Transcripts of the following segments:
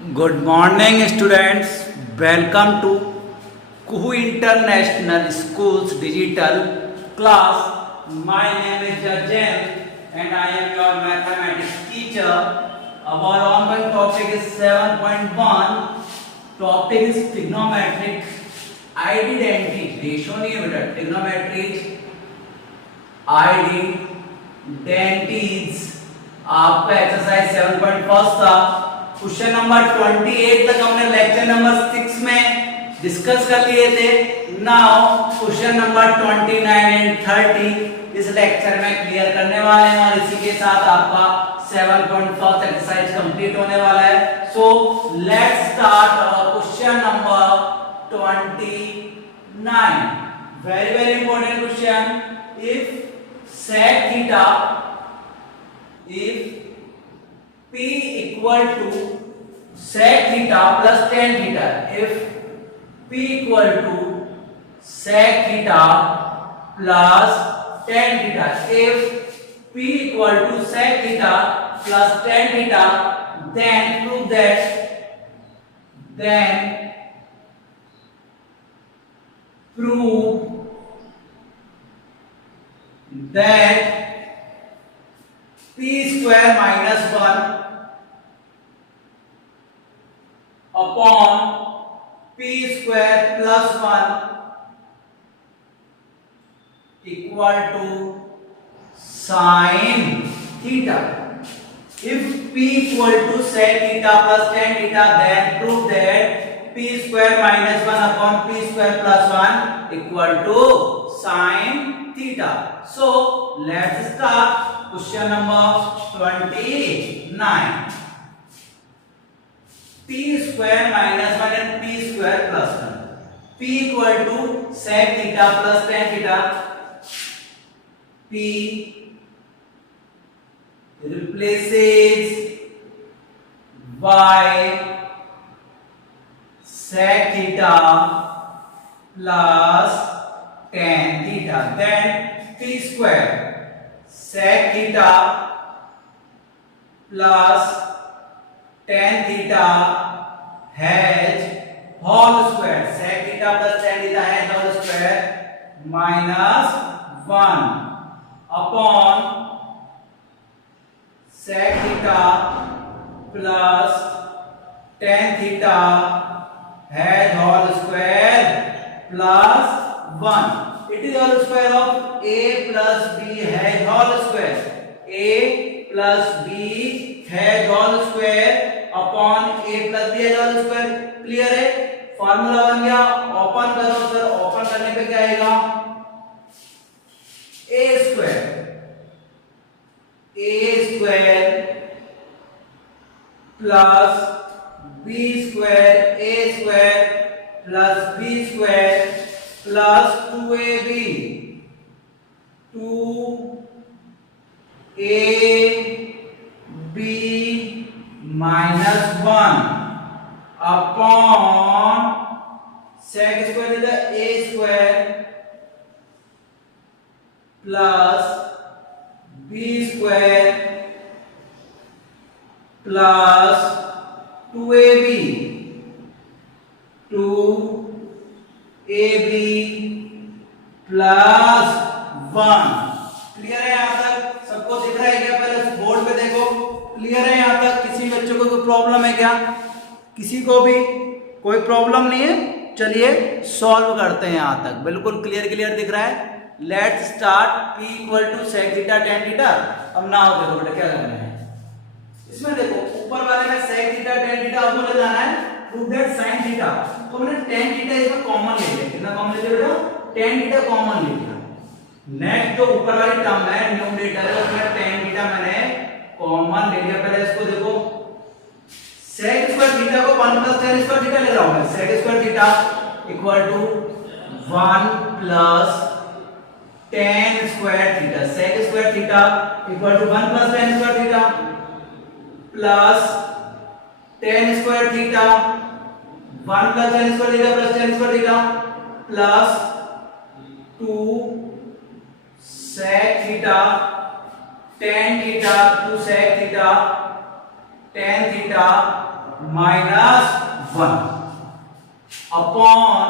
Good morning, students. Welcome to Kuhu International Schools Digital class. My name is Jajen and I am your mathematics teacher. Our ongoing topic is 7.1. Topic is trigonometric identity. Ratio नहीं है बेटा. Trigonometric identities. आपका exercise 7.1 था. Question number 28 तक हमने lecture number 6 में discuss कर लिए थे. नाउ क्वेश्चन नंबर 29 एंड 30 इस लेक्चर में क्लियर करने वाले हैं और इसी के साथ आपका 7.1 एक्सरसाइज कंप्लीट होने वाला है. So let's start our question number 29. Very important question. If sec theta, if P equal to sec theta plus tan theta, if P equal to sec theta plus tan theta, if P equal to sec theta plus tan theta, then prove that, P square minus 1 upon P square plus 1 equal to sin theta. If P equal to sec theta plus tan theta, then prove that P square minus 1 upon P square plus 1 equal to sin theta. So let's start question number 29. P square minus 1 and P square plus 1. P equal to sec theta plus tan theta. P replaces by sec theta plus tan theta. Then P square sec theta plus tan theta has whole square. Sec theta plus tan theta has whole square minus 1 upon sec theta plus tan theta has whole square plus 1. It is whole square of a plus b has whole square. A plus b has whole square upon a plus b has whole square. Clear है. Formula बन गया. Open करो sir. Open करने पे क्या आएगा? a square plus b square a square plus b square plus 2ab 2ab minus 1 upon sec square is the a square plus b square plus 2ab plus 1. Clear है यहां तक? सबको दिख रहा है क्या? पहले बोर्ड पे देखो. क्लियर है यहां तक? किसी बच्चों को कोई प्रॉब्लम है क्या? किसी को भी कोई प्रॉब्लम नहीं है? चलिए सॉल्व करते हैं. यहां तक बिल्कुल क्लियर दिख रहा है. Let's start. P equal to sec theta tan theta. अब नाउ देखो बेटा क्या करना है. इसमें देखो ऊपर वाले में sec थीटा tan थीटा आपको ले जाना है. Prove that sin theta. तो हमने tan थीटा इसमें कॉमन ले लिया. कितना कॉमन ले लिया बेटा? tan थीटा कॉमन ले लिया. नेक्स्ट जो ऊपर वाली टर्म है न्यूमरेटर है उसमें tan थीटा मैंने कॉमन ले लिया. पहले इसको देखो. sec स्क्वायर थीटा को 1 plus tan स्क्वायर थीटा ले रहा हूं मैं. sec square theta equal to 1 plus tan square theta. sec square theta equal to 1 plus tan square theta plus tan square theta 1 plus tan square theta plus tan square theta plus 2 sec theta tan theta 2 sec theta tan theta -1 upon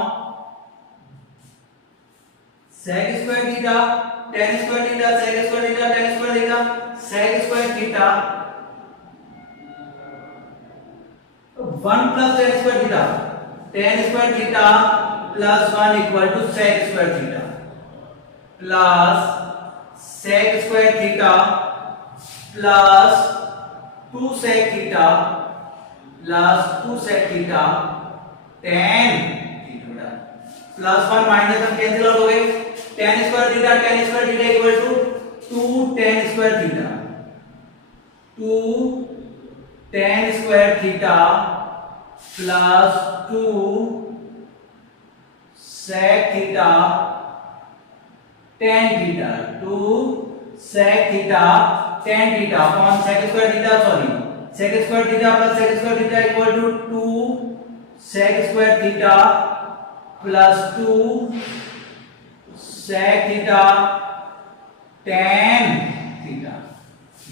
sec square theta tan square theta sec square theta tan square theta sec square theta 1 plus tan square theta tan square theta plus 1 equal to sec square theta plus sec square theta plus 2 sec theta plus 2 sec theta tan theta plus 1 minus 1 cancel out हो गए tan square theta equal to 2 tan square theta 2 tan square theta plus 2 sec theta tan theta 2 sec theta tan theta upon sec square theta sec square theta plus sec square theta equal to 2 sec square theta plus 2 sec theta tan theta.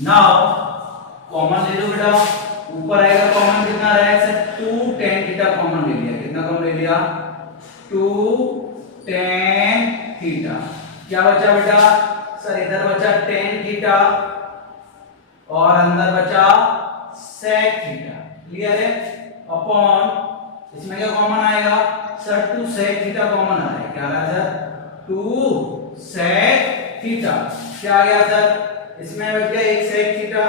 Now common ले लो बेटा, ऊपर आएगा common कितना रहेगा sir 2 tan theta common ले लिया, कितना common ले लिया 2 tan थीटा। क्या बचा बेटा सर इधर बचा tan थीटा और अंदर बचा sec थीटा। क्लियर है? अपॉन इसमें क्या कॉमन आएगा सर 2 sec थीटा कॉमन आ रहा है, क्या आ रहा है सर 2 sec थीटा। क्या आ गया सर इसमें बच गया 1 sec theta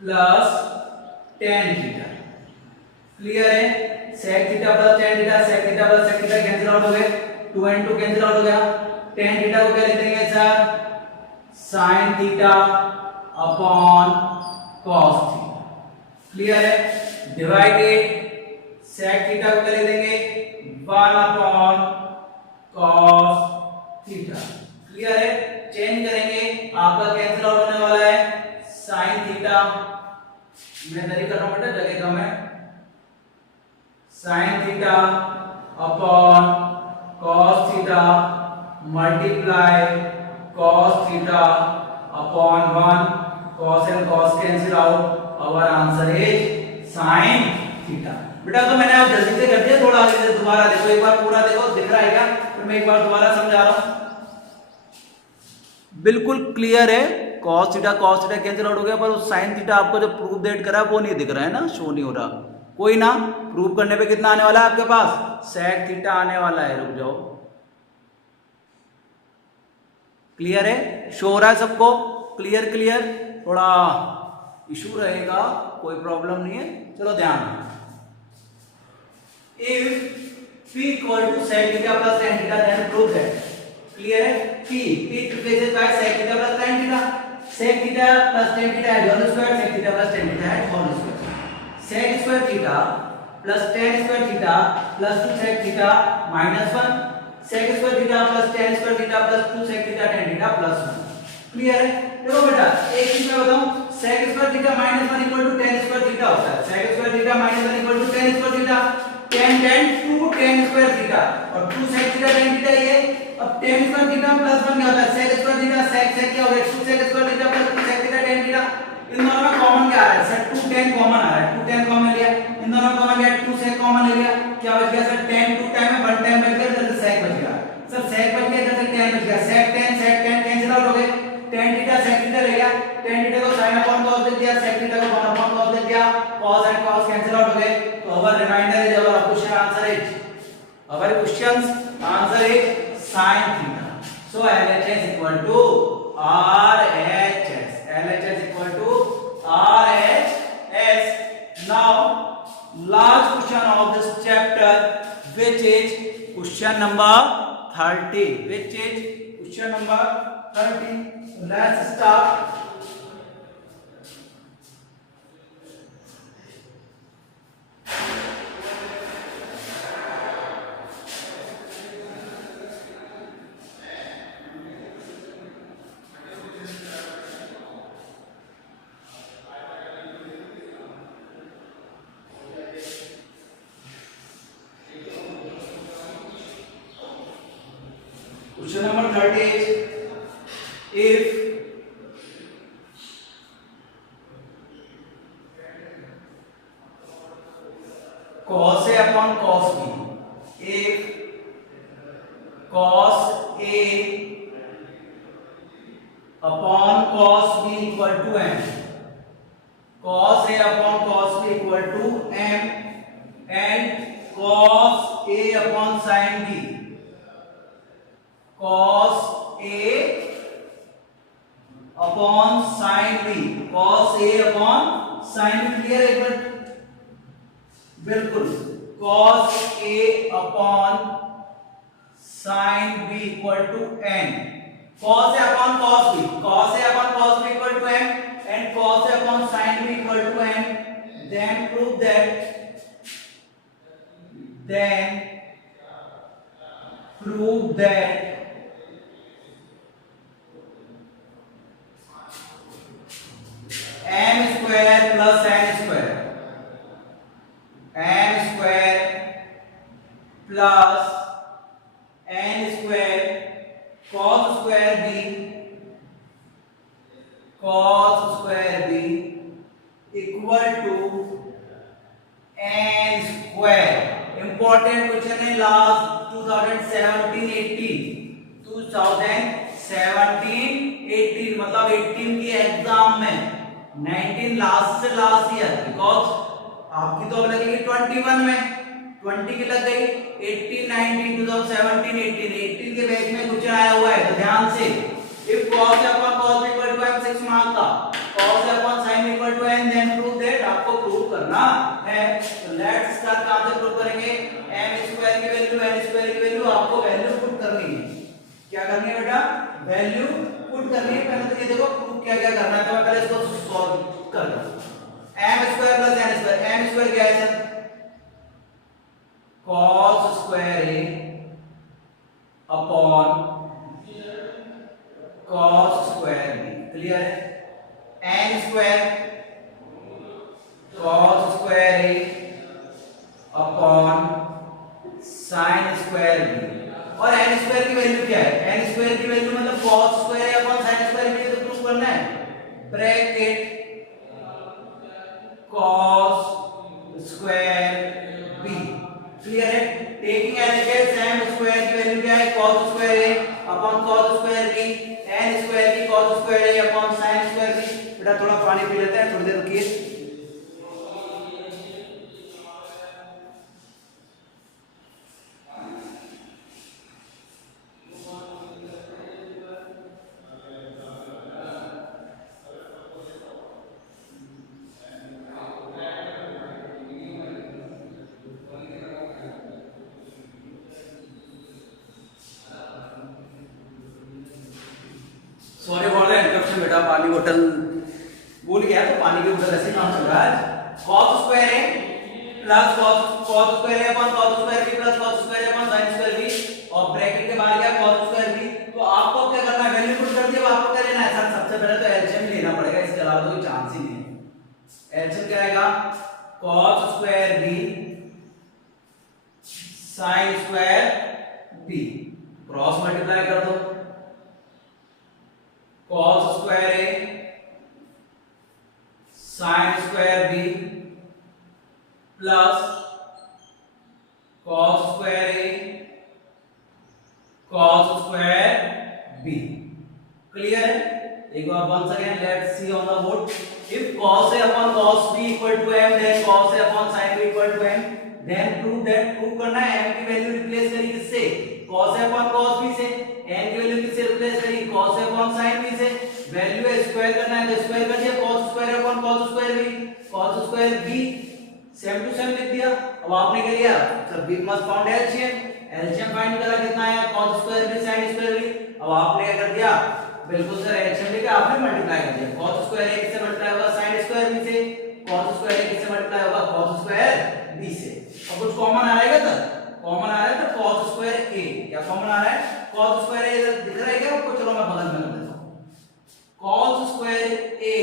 plus tan theta. Clear है? sec theta plus tan theta sec theta plus sec theta cancel out हो गए, 2 and 2 कैंसिल आउट हो गया। tan थीटा को क्या लिख देंगे sir sin theta upon cos theta. Clear है? डिवाइडेड sec थीटा को क्या लिख देंगे 1 अपॉन cos थीटा। क्लियर है? चेंज करेंगे आपका कैंसिल आउट होने वाला है sin थीटा, मैं इधर ही कर रहा हूं बेटा जगह कम है, sin theta upon cos theta multiply cos theta upon 1 cos and cos cancel out, our answer is sin theta. बेटा तो मैंने आप जल्दी से कर दिया, थोड़ा आगे से दोबारा देखो, एक बार पूरा देखो दिख रहा है क्या, फिर मैं एक बार दोबारा समझा रहा हूं। बिल्कुल क्लियर है, cos थीटा कैंसिल आउट हो गया, पर उस sin थीटा आपको जो प्रूफ डेट करा वो नहीं दिख रहा है ना, शो नहीं हो रहा। कोई ना, प्रूफ करने पे कितना आने वाला है आपके पास sec थीटा आने वाला है, रुक जाओ। क्लियर है? शो हो रहा है सबको? क्लियर थोड़ा इशू रहेगा, कोई प्रॉब्लम नहीं है, चलो ध्यान। If P equal to sec theta plus tan theta, then prove that. Clear है? P replaces by sec theta plus tan theta. Sec theta plus tan theta है whole square, sec theta plus tan theta है whole square. Sec square theta plus tan square theta plus 2 sec theta minus 1. Sec square theta plus tan square theta plus 2 sec theta tan theta plus 1. Clear है? देखो बेटा एक चीज मैं बताऊं, sec square theta minus 1 equal to tan square theta होता है। sec square theta minus 1 equal to tan square theta, tan 2 tan square theta और 2 sec theta tan theta ये। अब tan square theta प्लस 1 क्या होता है sec square theta, sec क्या हो गया 2 sec square theta plus 2 sec theta tan theta। इन दोनों में कॉमन क्या आ रहा है सर 2 tan कॉमन आ रहा है, 2 tan कॉमन लिया, इन दोनों कॉमन लिया 2 sec कॉमन ले लिया, क्या बच गया सर tan 2 टाइम में 1 टाइम बच गया, इधर से sec बच गया सर, sec बच गया, इधर से tan बच गया, sec tan कैंसिल आउट हो गए, tan थीटा sec थीटा रह गया, tan थीटा को sin अपॉन cos दे दिया, sec थीटा को 1 अपॉन cos दे दिया, cos and cos cancel out हो गए, तो our reminder is our question answer is sin theta. So LHS equal to RHS. LHS equal to RHS. Now last question of this chapter, which is question number 30. Which is question number 30. Let's start. Question number 30 is, if upon cos b equal to m, cos a upon cos b equal to m and cos a upon sin b, cos a upon sin b, cos a upon sin b। Clear है? एक minute, बिल्कुल, cos a upon sin b equal to n, cos a upon cos b, cos a upon cos b equal to n and cos a upon sin b equal to n, then prove that m square plus n square, m square plus n square cos square b equal to n square. Important question है last 2017-18 मतलब 18 की exam में, 19 last से last year, because आपकी तो लगेगी 21 में, 20 की लग गई, 18 19 2017 18 के बैच में क्वेश्चन आया हुआ है, तो ध्यान से। If cos upon cos equal to m 6 mark का, cos upon sin equal to n, then prove that, आपको प्रूव करना है। तो लेट्स स्टार्ट, कहां से प्रूव करेंगे? m स्क्वायर की वैल्यू, n स्क्वायर की वैल्यू आपको वैल्यू पुट करनी है। क्या करनी है बेटा? वैल्यू पुट करनी है। पहले तो ये देखो प्रूव क्या क्या करना है, तो मैं पहले इसको सॉल्व कर रहा हूं। m square plus n square, m square क्या है sir? cos square a upon cos square b। Clear है? n square cos square a upon sin square b, और n स्क्वायर की वैल्यू क्या है? n स्क्वायर की वैल्यू मतलब cos square a upon sin square b, तो prove करना है। Bracket cos square b। Clear है? Taking as it is, m square की वैल्यू क्या है? cos square a upon cos square b, n square की cos square a upon sin square b। बेटा थोड़ा पानी पी लेते हैं, थोड़ी देर रुकिए। सॉरी फॉर द इंटरप्शन बेटा, पानी बोतल भूल गया, तो पानी की बोतल ऐसे काम चल रहा है। cos square a plus cos square a upon cos square b plus cos square a upon sin square b, और ब्रैकेट के बाहर क्या? cos square b। तो आपको क्या करना है? वैल्यू पुट कर दिया, अब आपको क्या लेना है? सबसे पहले तो एलसीएम लेना पड़ेगा, इसके अलावा कोई चांस ही नहीं है। एलसीएम क्या आएगा? cos square b sin square b, cross multiply कर दो, cos square a sin square b plus cos square a cos square b। Clear है? एक बार once again let's see on the board, if cos a upon cos b equal to m, then cos a upon sin b equal to m, then prove that, prove करना है m की value replace करी किससे? cos a upon cos b से, n की value किससे replace करी? cos a upon sin b से। वैल्यू स्क्वायर करना है तो स्क्वायर कर दिया, cos square upon cos square b, cos square b same to same लिख दिया। अब आपने क्या किया sir? b must found LCM, LCM find करा, कितना आया? cos square b sin square b। अब आपने क्या कर दिया? बिल्कुल सर एलसीएम लेके आपने मल्टीप्लाई कर दिया, cos स्क्वायर a किससे मल्टीप्लाई होगा? sin स्क्वायर b से, cos स्क्वायर a किससे मल्टीप्लाई होगा? cos स्क्वायर b से। अब कुछ कॉमन आ रहेगा सर, कॉमन आ रहा है तो cos स्क्वायर a, क्या कॉमन आ रहा है? cos स्क्वायर a इधर दिख रहा है क्या आपको? चलो मैं बगल में लिख देता हूं, cos स्क्वायर a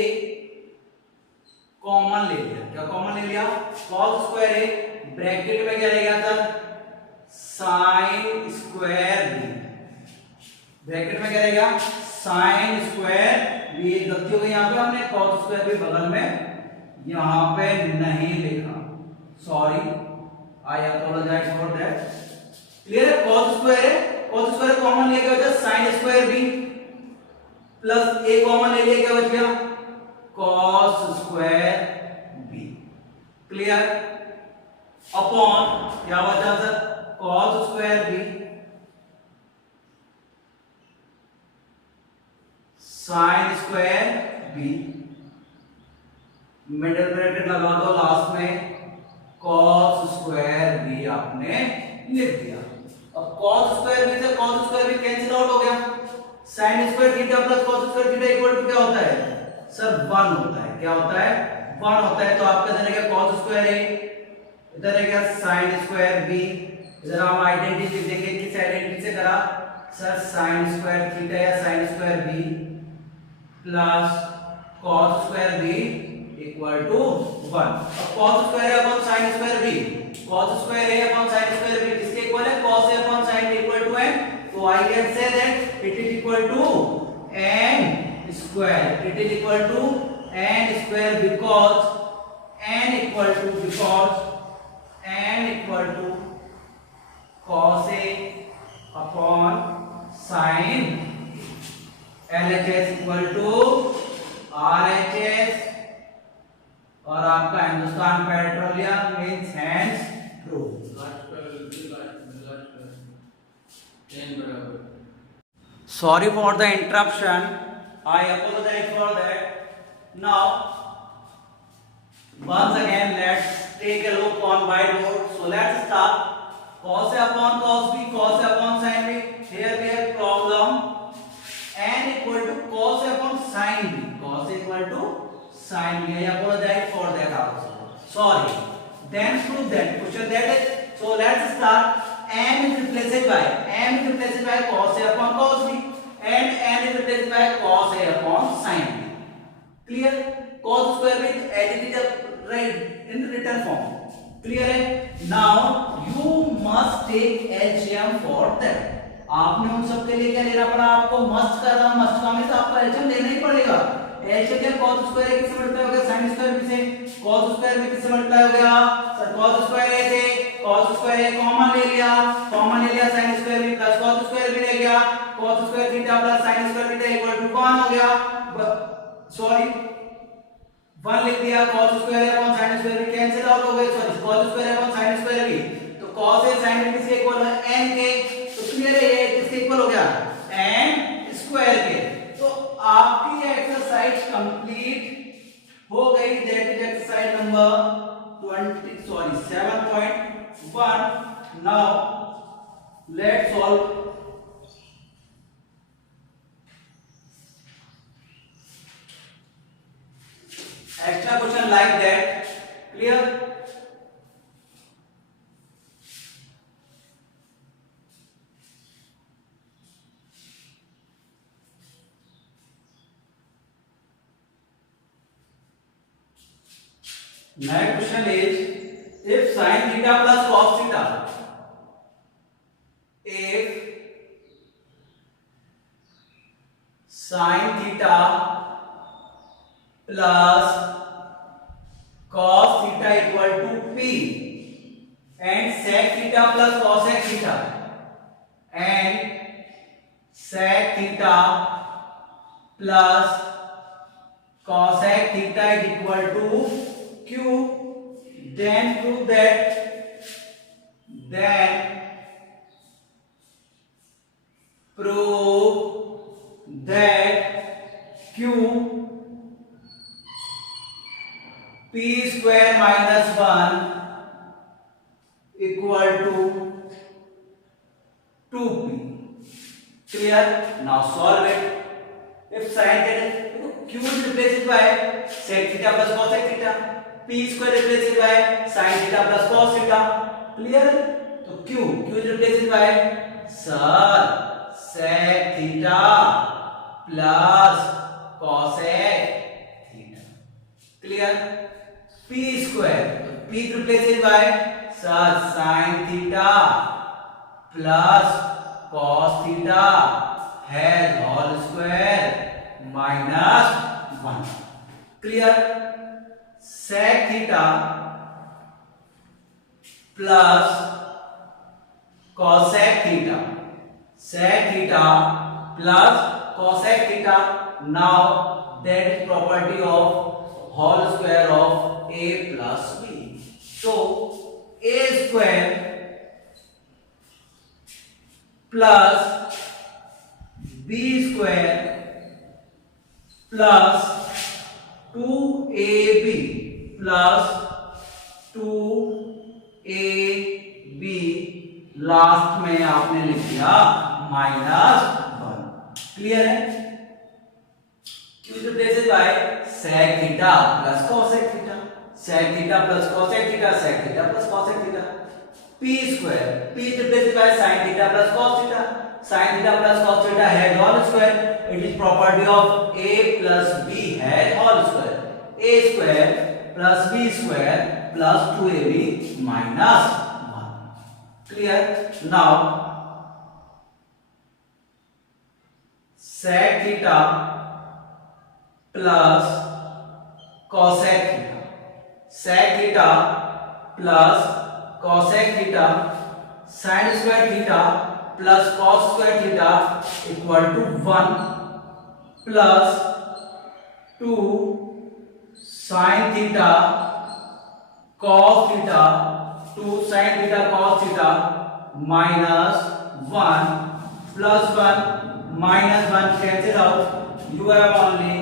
कॉमन ले लिया। क्या कॉमन ले लिया? cos स्क्वायर a, ब्रैकेट में क्या रहेगा sir? sin square b, bracket में क्या रहेगा? sin square b। एक गलती हो गई यहाँ पे, हमने cos स्क्वायर b बगल में यहाँ पे नहीं लिखा, sorry, I apologize for that. Clear है? cos स्क्वायर है, cos स्क्वायर कॉमन लेके हो जाए sin square b, plus A common ले लिया, क्या बच गया cos square B, clear, upon क्या बचा sir cos square B sin square B, middle bracket लगा दो लास्ट में, cos स्क्वायर बी आपने लिख दिया। अब cos स्क्वायर बी से cos square B cancel out हो गया, sin square theta plus cos square theta equal to क्या होता है सर 1 होता है, क्या होता है 1 होता है। तो आपका इधर है cos स्क्वायर ए, इधर है क्या sin स्क्वायर बी, इधर हम आइडेंटिटी देखेंगे किस आइडेंटिटी से करा सर sin स्क्वायर थीटा या sin square B plus cos square B equal to 1। अब cos स्क्वायर है upon sin square B, cos square है अपॉन sin स्क्वायर बी किसके इक्वल है, cos है upon sin equal to n, तो I can say that it is equal to n square, it is equal to n square because n equal to cos a upon sin, LHS equal to RHS, और आपका Hindustan petroleum means hands through. Sorry for the interruption, I apologize for that. Now once again let's take a look on whiteboard. So let's start. Cos A upon cos B, cos A upon sin B. Here we have problem n equal to cos A upon sin B, cos A equal to sin B. I apologize for that also, sorry. Then prove that question that is, so let's start. n is replaced by cos A upon cos B and n is replaced by cos A upon sin B, clear। cos square with as it is right in written form, clear है। now you must take LCM for that, आपने उन सब के लिए क्या लेना पड़ा, आपको मस्ट करना, मस्ट का मतलब आपको LCM लेना ही पड़ेगा। LCM क्या cos स्क्वायर a किससे मल्टीप्लाई हो गया sin स्क्वायर b से, cos स्क्वायर b किससे मल्टीप्लाई हो गया सर cos स्क्वायर a से, cos स्क्वायर a कॉमन ले लिया sin square b plus cos square b रह गया, cos square theta plus sin square theta equal to 1 हो गया, सॉरी 1 लिख दिया, cos square upon sin square b cancel out हो गए, sorry cos square upon sin square b, तो cos a sin b किसके इक्वल है n के, तो क्लियर है ये किसके इक्वल हो गया n स्क्वायर के। तो आपकी ये एक्सरसाइज कंप्लीट हो गई, that is exercise number 20 sorry 7.1। Now let's solve extra question like that, clear। next question is if sin theta plus cos theta, if sin theta plus cos theta equal to p and sec theta plus cosec theta and sec theta plus cosec theta is equal to q, then prove that q p square minus 1 equal to 2p, clear। now solve it। if sin theta, q is replaced by sec theta plus cosec theta, p square replaced by sin theta plus cos theta, clear। तो q is replaced by sir sec theta plus cosec theta, clear। p square, तो p replaced by sin theta plus cos theta है whole square minus 1, clear। sec theta plus cosec theta, sec theta plus cosec theta. Now that is property of whole square of a plus b. So a square plus b square plus 2ab plus 2ab last में आपने लिख दिया -1. Clear है? Q replaces by sec theta plus cosec theta. Sec theta plus cosec theta. Sec theta plus cosec theta. P square. P replaces by sin theta plus cos theta. Sin theta plus cos theta has whole square. It is property of a plus b has whole square. A square plus b square plus 2ab minus 1. Clear? Now sec theta plus cosec theta. Sec theta plus cosec theta. Sin square theta plus cos square theta equal to 1 plus 2 sin theta cos theta. 2 sin theta cos theta minus 1 plus 1 minus 1 cancel out. You have only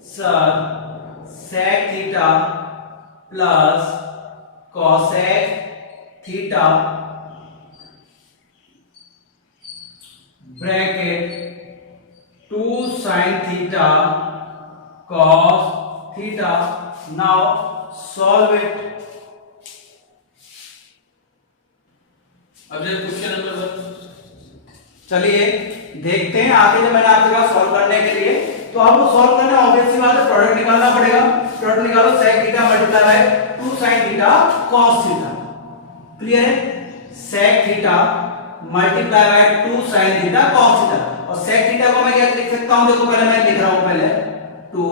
sec theta plus cosec theta bracket 2 sin theta cos theta. Now solve it. अब ये question number 1. चलिए देखते हैं आगे जब मैंने आपसे कहा सॉल्व करने के लिए तो आपको सॉल्व करना ऑब्वियस सी बात है, प्रोडक्ट निकालना पड़ेगा. प्रोडक्ट निकालो sec theta multiply by 2 sin theta cos theta. Clear है? sec theta multiply by 2 sin theta cos theta. और sec थीटा को मैं क्या लिख सकता हूं? देखो पहले मैं लिख रहा हूं पहले 2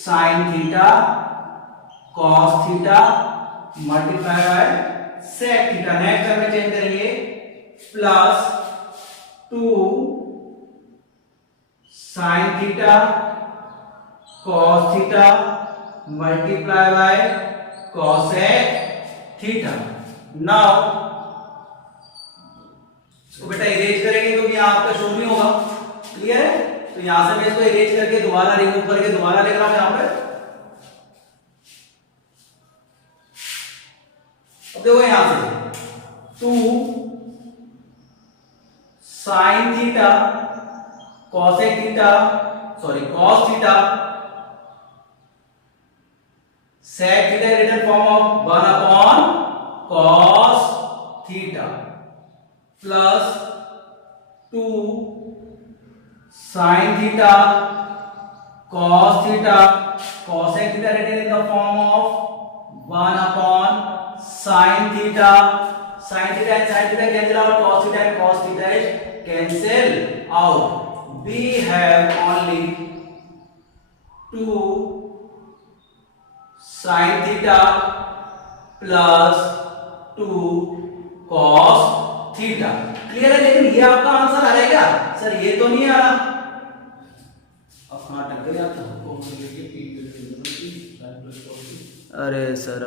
sin theta cos theta multiply by sec theta. Next हमें चेंज करेंगे plus 2 sin theta cos theta multiply by cosec theta. Now इसको बेटा इरेज करेंगे क्योंकि यहां आपका शो नहीं होगा. क्लियर है? तो यहां से मैं इसको इरेज करके दोबारा रिमूव करके दोबारा लिख रहा हूं यहां पे. अब देखो यहां से 2 sin theta cosec theta cos theta sec theta return form of 1 upon cos theta plus 2 sin theta cos theta cosec theta return in the form of 1 upon sin theta. sin theta and sin theta cancel out. Cos theta and cos theta is cancel out. We have only 2 sin theta plus 2 cos theta. Clear है? लेकिन ये आपका answer आ रहा है क्या? Sir ये तो नहीं आ रहा. अब कहां अटक गए आप? अरे सर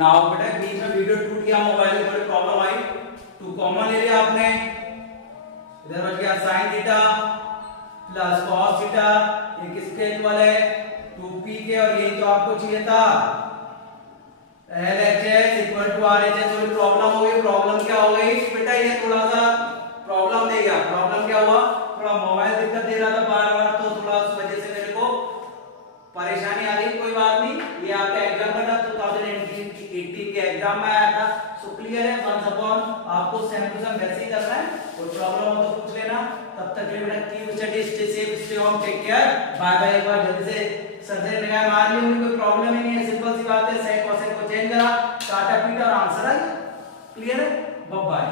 नाउ बेटा बीच में वीडियो टूट गया, मोबाइल में थोड़ी प्रॉब्लम आई. 2 कॉमन ले लिया आपने. इधर बच गया sin theta plus cos theta. ये किसके इक्वल है? 2p के. और ये जो आपको चाहिए था LHS इक्वल टू RHS. थोड़ी प्रॉब्लम हो गई. प्रॉब्लम क्या हो गई बेटा? ये थोड़ा सा प्रॉब्लम दे गया. प्रॉब्लम क्या हुआ? थोड़ा मोबाइल दिक्कत दे रहा था बार बार, तो थोड़ा उस वजह से मेरे को परेशानी आ रही. कोई बात नहीं, ये आपका एग्जाम का था 2018 के एग्जाम में आया था. सो क्लियर है? वंस अपॉन आपको सेम टू सेम वैसे ही करना है. कोई प्रॉब्लम हो तो पूछ लेना. तब तक के लिए बेटा keep study, stay safe, stay home, take care, bye bye. एक बार जल्दी से सर्जरी निगाह मार ली होगी, कोई प्रॉब्लम ही नहीं है. सिंपल सी बात है. सेक कोसेक को चेंज करा, काटा पीटा और आंसर आ गया. क्लियर है? Bye bye.